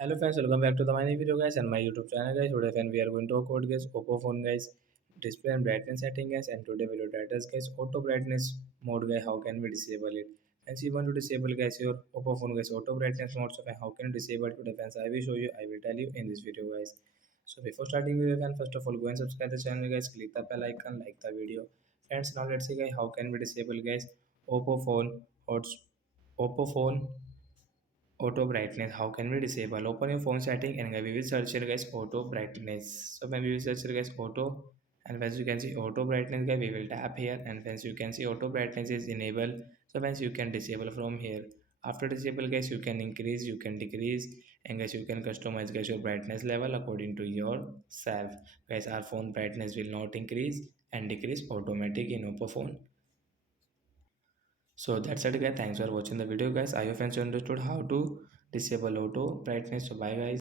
Hello friends, welcome back to the my new video guys and my YouTube channel guys. Today friend we are going to code guys Oppo phone guys, display and brightness setting guys, and today video titles guys auto brightness mode guys, how can we disable it? And so you want to disable guys your Oppo phone guys auto brightness mode, so how can you disable today friends? I will show you, I will tell you in this video guys. So before starting video friends, first of all go and subscribe the channel guys, click the bell icon, like the video. Friends, now let's see guys how can we disable guys Oppo phone or Oppo phone auto brightness. How can we disable? Open your phone setting and we will search here guys auto brightness. So when we will search here guys auto, and as you can see auto brightness guys, we will tap here, and as you can see auto brightness is enabled. So once you can disable from here. After disable guys, you can increase, you can decrease, and guys you can customize guys your brightness level according to yourself. Guys, our phone brightness will not increase and decrease automatic in Oppo phone. So that's it guys. Thanks for watching the video guys. I hope you understood how to disable auto brightness. So bye guys.